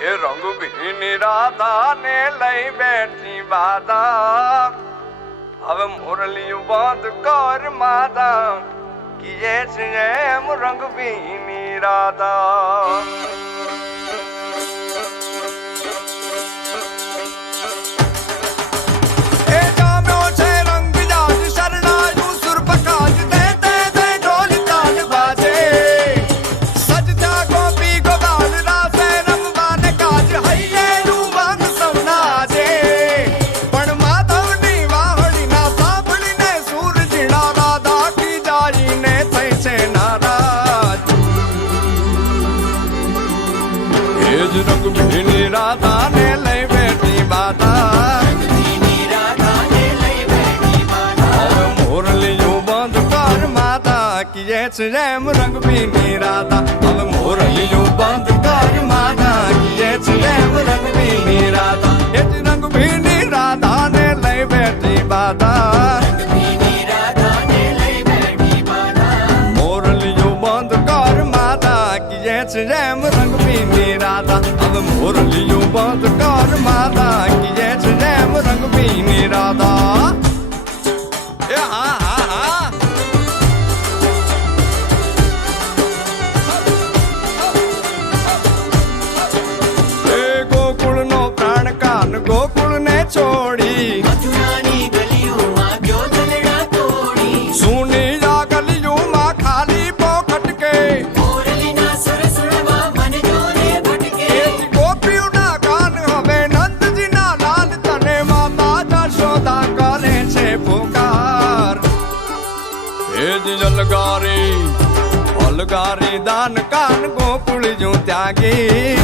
એ રંગ ભીની રાધા ને લઈ બેઠી બાધા હવે મુરલિયું બંધ કર માતા કીએ છે એમ રંગ ભીની રાધા રંગ ભીની રાધા ને લઈ બેઠી બાધા મોરલિયું બંધ કર માતા કીએ છે એમ રંગ ભીની રાધા હવે મોરલિયું બંધ કર માતા કીએ છે એમ રંગ ભીની રાધા એ જ રંગ ભીની રાધા ને લઈ બેઠી બાધા મોરલિયું બંધ કર માતા કીએ છે એમ રંગ ભીની રાધા હવે મોરલિયું બંધ કર માતા કીએ છે એમ રંગ ભીની રાધા એ હા હા હા એ ગોકુળ નો પ્રાણ કાન ગોકુળ ને છોડી મથુરાની ગલીઓમાં ગયો દલડા તોડી સુની આ ગલીઓમાં ખાલી પોખટ કે મોરલીના સુર સુરવા મન જોને ભટકે ગોપીઓના કાન હવે નંદજીના લાલ તને માતા જશોદા કરે છે પુકાર એ જ અલગારી દાન કાન ગોકુળ જો ત્યાગી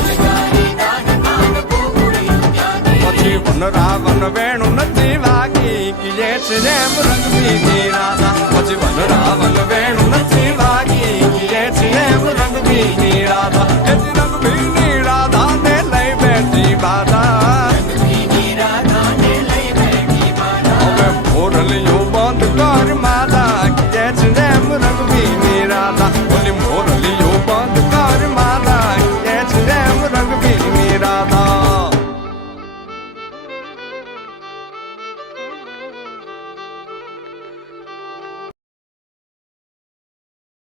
પછી વન રાવણ વેણું નથી વાગી કીએ છે જેમ રંગ ભીની રાધા પછી વન રાવણ વેણું નથી વાગી કીએ છે જેમ રંગ ભીની રાધા એ જ રંગ ભીની રાધા ને લઈ બેઠી બાધા હવે મોરલિયું બંધ કર માતા